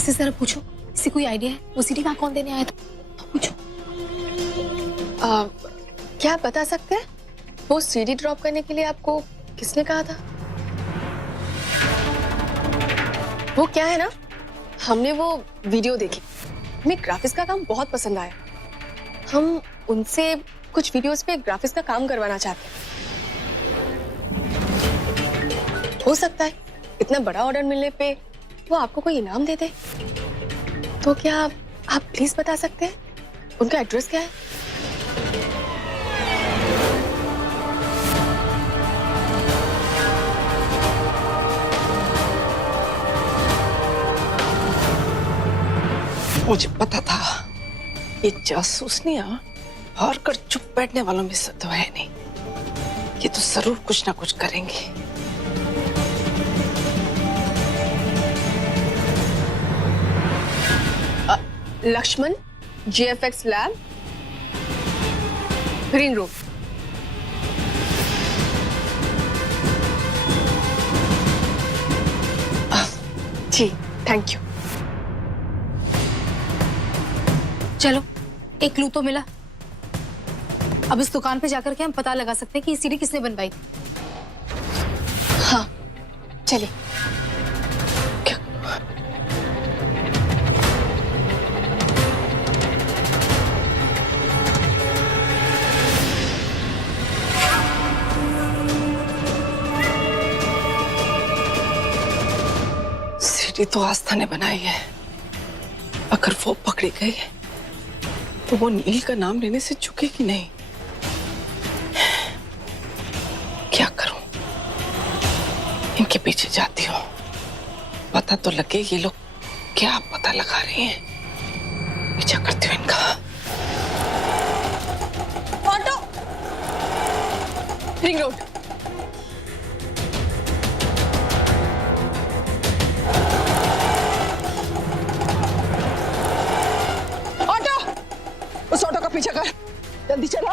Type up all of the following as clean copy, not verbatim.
इससे जरा पूछो, इससे कोई आइडिया है वो सीडी वहां कौन देने आया था? पूछो। क्या आप बता सकते हैं वो सीडी ड्रॉप करने के लिए आपको किसने कहा था? वो क्या है ना, हमने वो वीडियो देखी, हमें ग्राफिक्स का काम बहुत पसंद आया। हम उनसे कुछ वीडियोस पे ग्राफिक्स का काम करवाना चाहते हैं। हो सकता है इतना बड़ा ऑर्डर मिलने पे वो आपको कोई इनाम दे दे। तो क्या आप प्लीज बता सकते हैं उनका एड्रेस क्या है? मुझे पता था ये जासूसनियां हार कर चुप बैठने वालों में से तो है नहीं, ये तो जरूर कुछ ना कुछ करेंगे। Lakshman, GFX lab, green room. जी थैंक यू। चलो, एक क्लू तो मिला। अब इस दुकान पे जाकर के हम पता लगा सकते हैं कि ये सीडी किसने बनवाई थी। हाँ चलिए। सीडी तो आस्था ने बनाई है, अगर वो पकड़ी गई तो वो नील का नाम लेने से चुकेगी नहीं। क्या करूं, इनके पीछे जाती हूँ, पता तो लगे ये लोग क्या पता लगा रहे हैं। पीछा करती हूँ इनका। Auto, ring road. उस ऑटो का पीछा कर, जल्दी चला।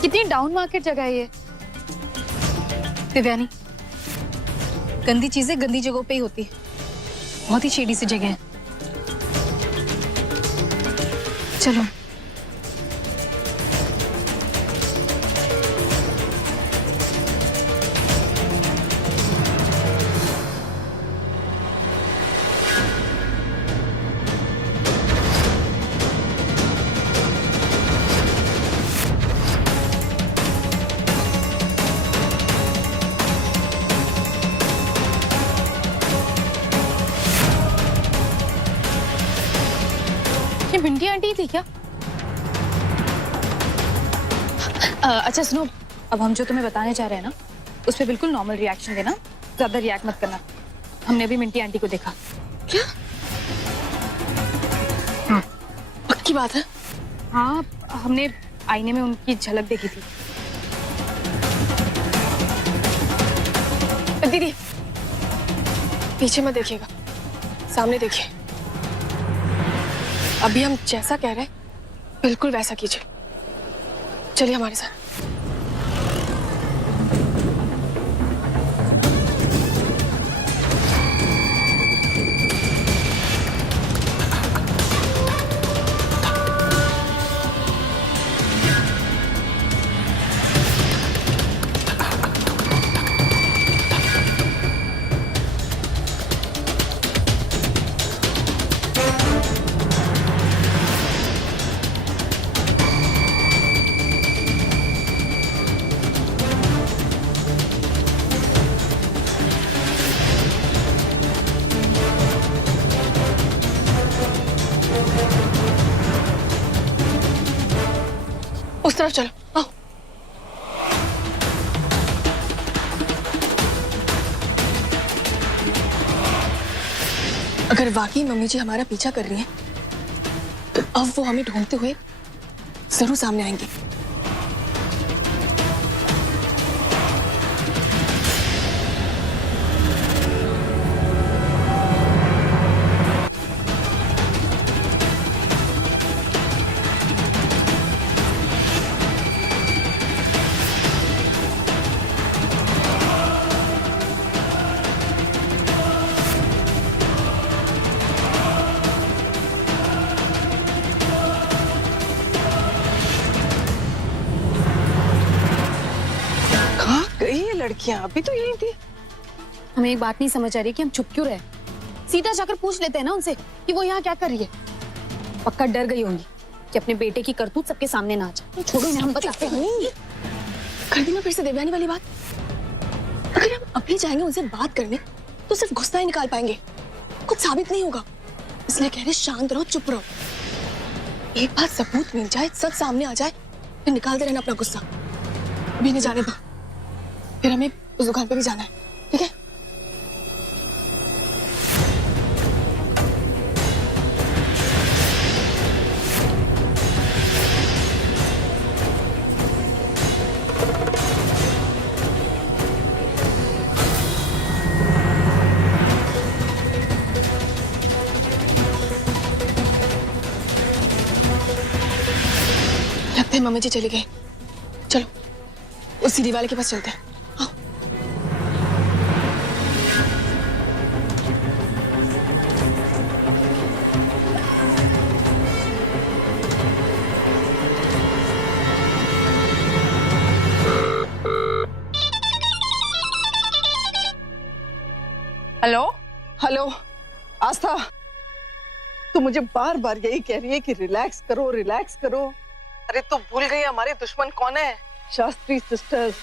कितनी डाउन मार्केट जगह है ये। दिव्यानी, गंदी चीजें गंदी जगहों पे ही होती है। बहुत ही शेडी सी जगह है। चलो। ये भिंडी आंटी थी क्या? अच्छा सुनो, अब हम जो तुम्हें बताने चाह रहे हैं ना, उस पर बिल्कुल नॉर्मल रिएक्शन देना, ज्यादा रिएक्ट मत करना। हमने अभी मिंटी आंटी को देखा। क्या? हाँ पक्की बात है? हाँ, हमने आईने में उनकी झलक देखी थी। दीदी पीछे मत देखिएगा, सामने देखिए। अभी हम जैसा कह रहे हैं बिल्कुल वैसा कीजिए। चलिए हमारे साथ। उस तरफ चलो, आओ। अगर वाकई मम्मी जी हमारा पीछा कर रही हैं, तो अब वो हमें ढूंढते हुए जरूर सामने आएंगे। लड़कियां अभी तो यही थी। हमें एक बात नहीं समझ आ रही कि हम चुप क्यों रहे। सीधा जाकर पूछ लेते हैं ना उनसे कि वो यहाँ क्या कर रही है। पक्का डर गई होंगी कि अपने बेटे की करतूत सबके सामने ना आ जाए। छोड़ो इन्हें, हम बताते हैं। कर दी ना फिर से देवयानी वाली बात। अगर हम अभी जाएंगे उनसे बात करने तो सिर्फ गुस्सा ही निकाल पाएंगे, कुछ साबित नहीं होगा। इसलिए कह रहे शांत रहो, चुप रहो। एक बार सबूत मिल जाए, सच सामने आ जाए, फिर निकालते रहना अपना गुस्सा। अभी नहीं जाने दो, फिर हमें उस दुकान पे भी जाना है, ठीक है? लगता है मम्मी जी चली गई। चलो उस सीढ़ी वाले के पास चलते हैं। आओ। हेलो हेलो आस्था, तू मुझे बार बार यही कह रही है कि रिलैक्स करो रिलैक्स करो। अरे तू भूल गई हमारे दुश्मन कौन है? शास्त्री सिस्टर्स।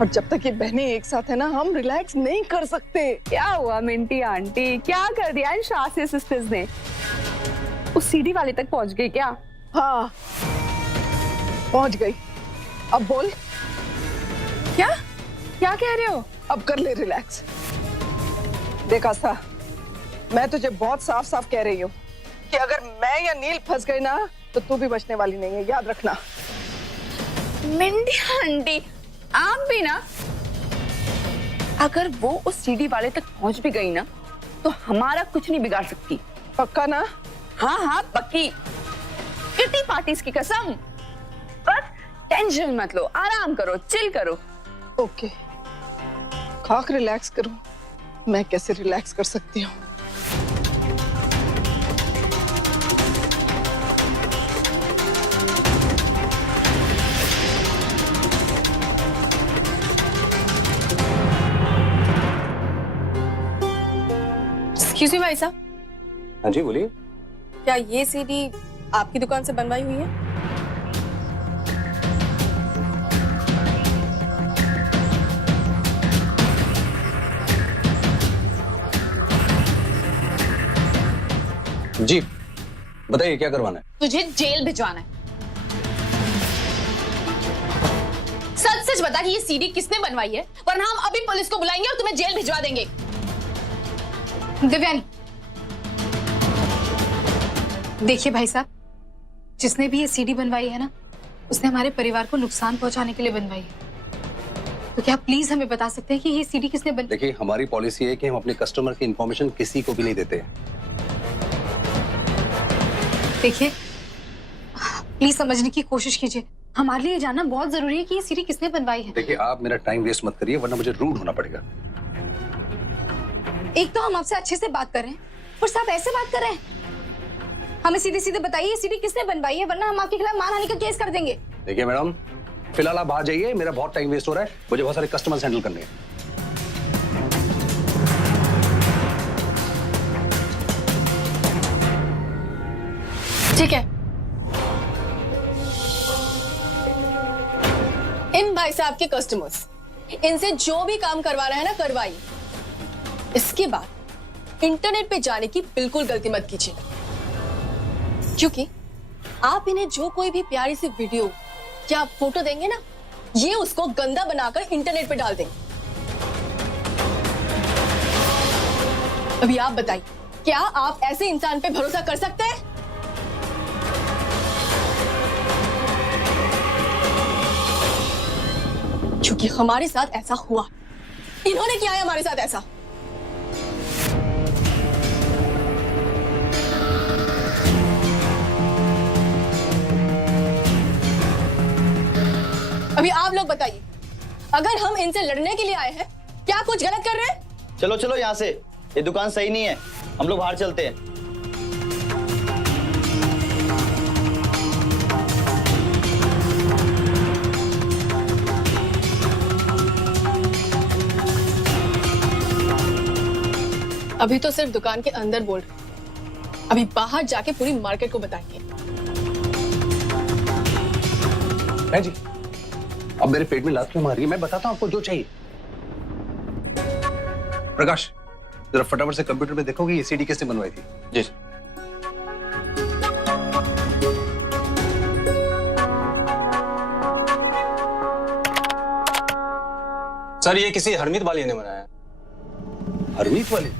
और जब तक ये बहनें एक साथ है ना, हम रिलैक्स नहीं कर सकते। क्या हुआ मिंटी आंटी, क्या कर दिया इन शास्त्री सिस्टर्स ने? उस सीढ़ी वाले तक पहुंच गई क्या? हाँ पहुंच गई। अब बोल। क्या क्या कह रहे हो? अब कर ले रिलैक्स। देख आस्था, मैं तुझे बहुत साफ साफ कह रही हूँ कि अगर मैं या नील फंस गए ना तो तू भी बचने वाली नहीं है, याद रखना। मिंटी आंटी आप भी ना, अगर वो उस सीढ़ी वाले तक पहुंच भी गई ना तो हमारा कुछ नहीं बिगाड़ सकती। पक्का ना? हाँ हाँ पक्की, किटी पार्टीज की कसम। बस टेंशन मत लो, आराम करो, चिल करो। ओके, खाक रिलैक्स करूं। मैं कैसे रिलैक्स कर सकती हूँ? एक्सक्यूज मी भाई साहब, हाँ जी बोलिए। क्या ये सीढ़ी आपकी दुकान से बनवाई हुई है? जी बताइए क्या करवाना है? तुझे जेल भिजवाना है। सच सच बता कि ये सीढ़ी किसने बनवाई है, वरना हम अभी पुलिस को बुलाएंगे और तुम्हें जेल भिजवा देंगे। दिव्यानी, देखिए भाई साहब, जिसने भी ये सीढ़ी बनवाई है ना, उसने हमारे परिवार को नुकसान पहुंचाने के लिए बनवाई है। तो क्या प्लीज हमें बता सकते हैं कि ये सीढ़ी किसने बनवाई? देखिए हमारी पॉलिसी है कि हम अपने कस्टमर की इंफॉर्मेशन किसी को भी नहीं देते। देखिए प्लीज समझने की कोशिश कीजिए, हमारे लिए जानना बहुत जरूरी है कि ये सीढ़ी किसने बनवाई है। देखिए आप मेरा टाइम वेस्ट मत करिए वरना मुझे रूड होना पड़ेगा। एक तो हम आपसे अच्छे से बात कर रहे हैं और साहब ऐसे बात कर रहे हैं। हमें सीधे सीधे बताइए ये सीढ़ी किसने बनवाई है, वरना हम आपके खिलाफ मानहानि का केस कर देंगे। देखिए मैडम, फिलहाल आप बाहर जाइए, मेरा बहुत टाइम वेस्ट हो रहा है, मुझे बहुत सारे कस्टमर्स हैंडल करने हैं। ठीक है, इन भाई साहब के कस्टमर्स, इनसे जो भी काम करवाना है ना करवाइए। इसके बाद इंटरनेट पे जाने की बिल्कुल गलती मत कीजिएगा, क्योंकि आप इन्हें जो कोई भी प्यारी सी वीडियो या फोटो देंगे ना, ये उसको गंदा बनाकर इंटरनेट पे डाल देंगे। अभी आप बताइए, क्या आप ऐसे इंसान पे भरोसा कर सकते हैं? क्योंकि हमारे साथ ऐसा हुआ, इन्होंने किया है हमारे साथ ऐसा। अभी आप लोग बताइए, अगर हम इनसे लड़ने के लिए आए हैं, क्या कुछ गलत कर रहे हैं? चलो चलो यहाँ से, ये दुकान सही नहीं है, हम लोग बाहर चलते हैं। अभी तो सिर्फ दुकान के अंदर बोल रहे, अभी बाहर जाके पूरी मार्केट को बताएंगे। है जी, अब मेरे पेट में लात क्यों मार रही है? मैं बताता हूँ आपको जो चाहिए। प्रकाश, जरा फटाफट से कंप्यूटर में देखोगे ये सीडी किसने बनवाई थी? जी सर, ये किसी हरमीत वाली ने बनाया। हरमीत वाली?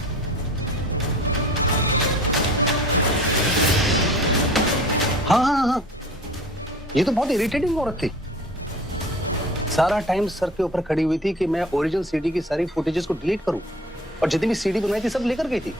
हाँ, ये तो बहुत इरिटेटिंग औरत थी। सारा टाइम सर के ऊपर खड़ी हुई थी कि मैं ओरिजिनल सीडी की सारी फुटेजेस को डिलीट करूं, और जितनी भी सीडी बनवाई थी सब लेकर गई थी।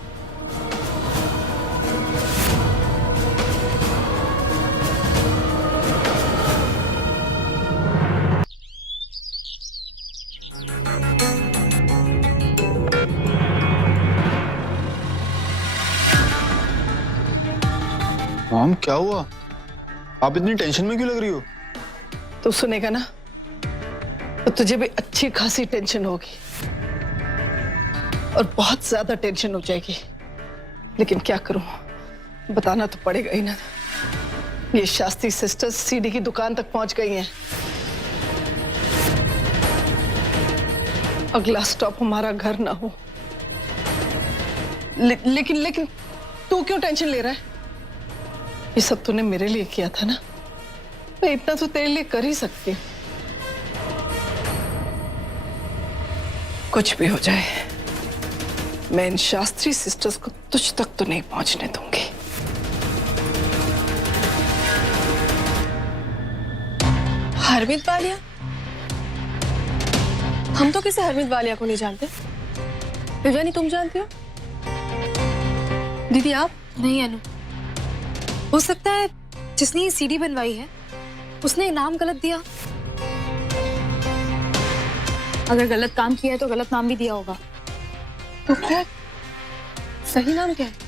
मॉम क्या हुआ? आप इतनी टेंशन में क्यों लग रही हो? तो सुनेगा ना तो तुझे भी अच्छी खासी टेंशन होगी, और बहुत ज्यादा टेंशन हो जाएगी। लेकिन क्या करूं, बताना तो पड़ेगा ही ना। ये शास्त्री सिस्टर्स सीडी की दुकान तक पहुंच गई हैं। अगला स्टॉप हमारा घर ना हो। लेकिन तू क्यों टेंशन ले रहा है? ये सब तूने मेरे लिए किया था ना, मैं इतना तो तेरे लिए कर ही सकती हूँ। कुछ भी हो जाए, मैं इन शास्त्री सिस्टर्स को तुझ तक तो नहीं पहुंचने दूंगी। हरमीत वालिया? हम तो किसी हरमीत वालिया को नहीं जानते। दिव्यानी, तुम जानती हो? दीदी आप? नहीं अनु, हो सकता है जिसने ये सीडी बनवाई है उसने नाम गलत दिया। अगर गलत काम किया है तो गलत नाम भी दिया होगा। तो क्या सही नाम क्या है?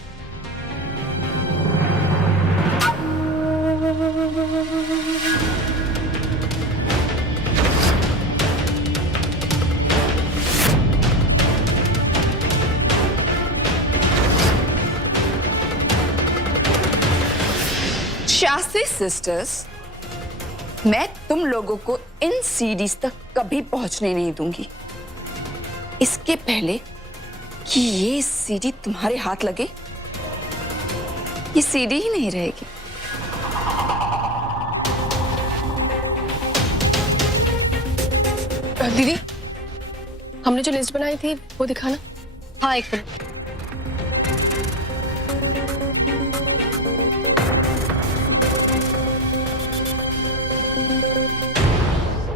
शास्त्री सिस्टर्स, मैं तुम लोगों को इन सीडीज तक कभी पहुंचने नहीं दूंगी। इसके पहले कि ये सीडी तुम्हारे हाथ लगे, ये सीडी ही नहीं रहेगी। दीदी, हमने जो लिस्ट बनाई थी वो दिखाना। हाँ, एक मिनट।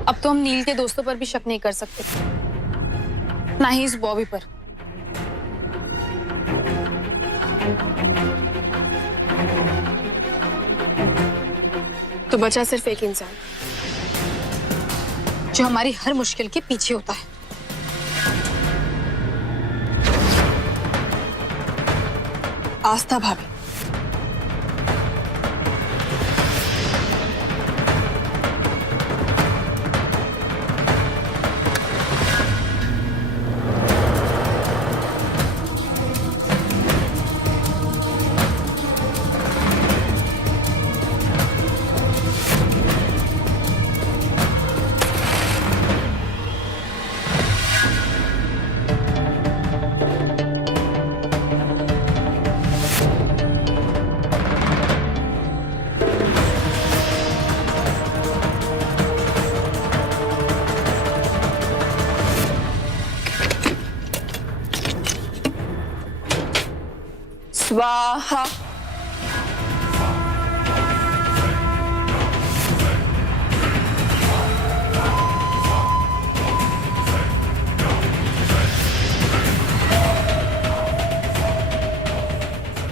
अब तो हम नील के दोस्तों पर भी शक नहीं कर सकते, ना ही इस बॉबी पर। तो बचा सिर्फ एक इंसान जो हमारी हर मुश्किल के पीछे होता है। आस्था भाभी। स्वाहा।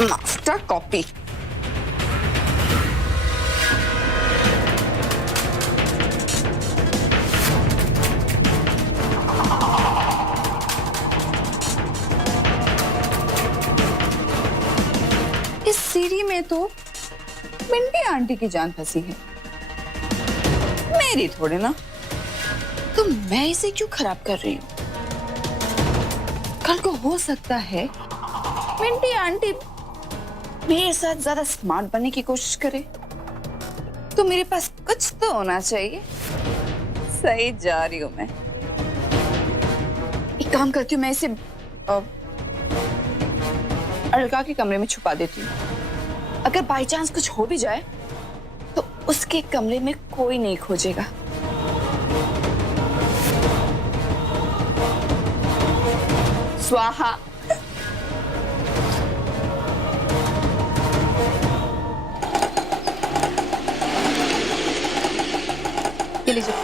Master copy. इस सीडी में तो मिंटी आंटी की जान फंसी है, मेरी थोड़ी ना। तो मैं इसे क्यों खराब कर रही हूँ? कल को हो सकता है मिंटी आंटी मेरे साथ ज्यादा स्मार्ट बनने की कोशिश करे तो मेरे पास कुछ तो होना चाहिए। सही जा रही हूं मैं। एक काम करती हूँ, मैं इसे अलका के कमरे में छुपा देती हूँ। अगर बाई चांस कुछ हो भी जाए तो उसके कमरे में कोई नहीं खोजेगा। स्वाहा। ये लीजिए।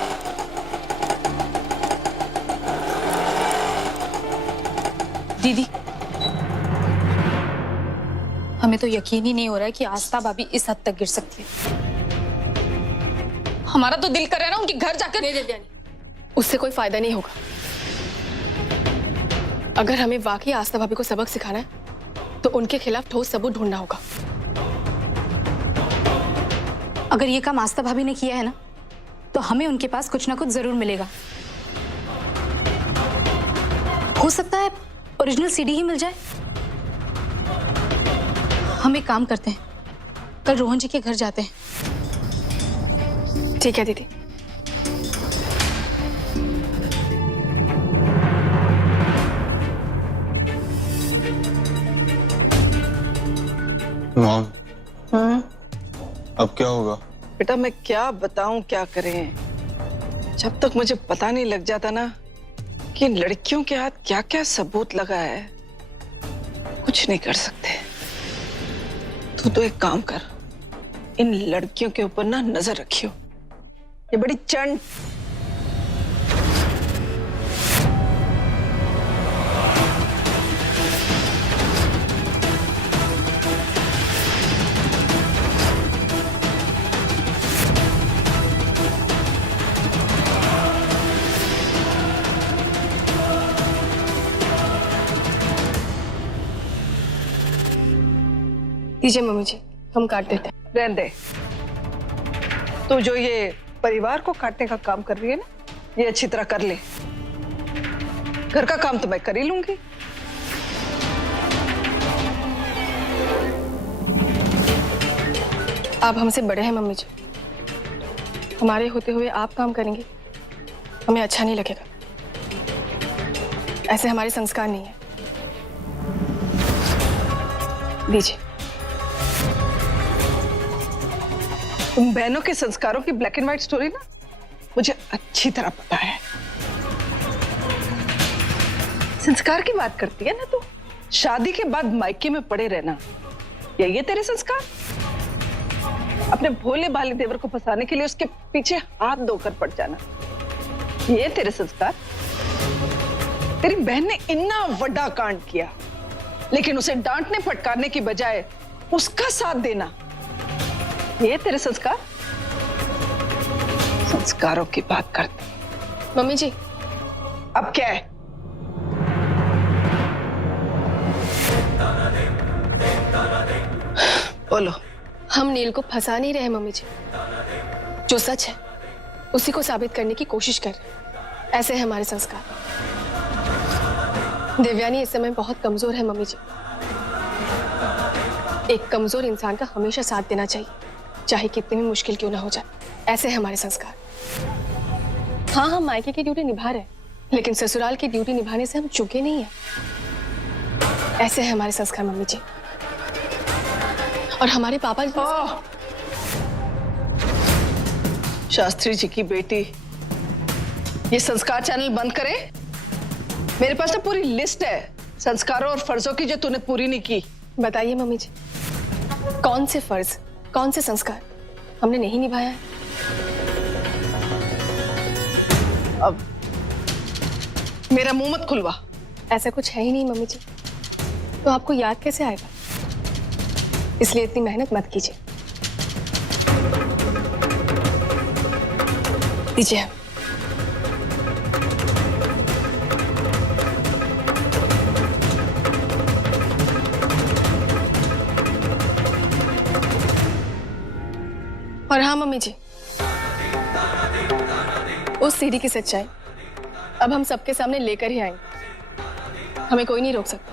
दीदी, हमें तो यकीन ही नहीं हो रहा है कि आस्था भाभी इस हद तक गिर सकती है। हमारा तो दिल कर रहा है ना उनके घर जाकर। उससे कोई फायदा नहीं होगा। अगर हमें वाकई आस्था भाभी को सबक सिखाना है तो उनके खिलाफ ठोस सबूत ढूंढना होगा। अगर ये काम आस्था भाभी ने किया है ना तो हमें उनके पास कुछ ना कुछ जरूर मिलेगा। हो सकता है ओरिजिनल सीडी ही मिल जाए। हम एक काम करते हैं, कल रोहन जी के घर जाते हैं। ठीक है दीदी। मॉम, अब क्या होगा? बेटा मैं क्या बताऊं क्या करें। जब तक मुझे पता नहीं लग जाता ना कि इन लड़कियों के हाथ क्या क्या सबूत लगा है, कुछ नहीं कर सकते। तू तो एक काम कर, इन लड़कियों के ऊपर ना नजर रखियो। ये बड़ी चंड। दीजिए मम्मी जी, हम काट देते हैं। रहने दे। तू जो ये परिवार को काटने का काम कर रही है ना, ये अच्छी तरह कर ले। घर का काम तो मैं कर ही लूंगी। आप हमसे बड़े हैं मम्मी जी। हमारे होते हुए आप काम करेंगे, हमें अच्छा नहीं लगेगा। ऐसे हमारे संस्कार नहीं है। दीजिए। तुम बहनों के संस्कारों की ब्लैक एंड व्हाइट स्टोरी ना मुझे अच्छी तरह पता है। संस्कार की बात करती है ना तू, शादी के बाद मायके में पड़े रहना, यही है तेरे संस्कार? अपने भोले भाले देवर को फंसाने के लिए उसके पीछे हाथ धोकर पड़ जाना, ये तेरे संस्कार? तेरी बहन ने इतना बड़ा कांड किया, लेकिन उसे डांटने फटकारने की बजाय उसका साथ देना, ये तेरे संस्कार? संस्कारों की बात करती। मम्मी जी, अब क्या है? बोलो। हम नील को फंसा नहीं रहे मम्मी जी। जो सच है उसी को साबित करने की कोशिश कर रहे हैं। ऐसे है हमारे संस्कार। देवयानी इस समय बहुत कमजोर है मम्मी जी। एक कमजोर इंसान का हमेशा साथ देना चाहिए, चाहे कितनी भी मुश्किल क्यों ना हो जाए। ऐसे है हमारे संस्कार। हाँ, हम मायके की ड्यूटी निभा रहे हैं, लेकिन ससुराल की ड्यूटी निभाने से हम चूके नहीं हैं। ऐसे है हमारे संस्कार मम्मी जी। और हमारे पापा शास्त्री जी की बेटी, ये संस्कार चैनल बंद करे। मेरे पास तो पूरी लिस्ट है संस्कारों और फर्जों की जो तूने पूरी नहीं की। बताइए मम्मी जी, कौन से फर्ज, कौन से संस्कार हमने नहीं निभाया है? अब मेरा मुंह मत खुलवा। ऐसा कुछ है ही नहीं मम्मी जी, तो आपको याद कैसे आएगा? इसलिए इतनी मेहनत मत कीजिए। दीजिए। और हाँ मम्मी जी, उस सीढ़ी की सच्चाई अब हम सबके सामने लेकर ही आएंगे। हमें कोई नहीं रोक सकता।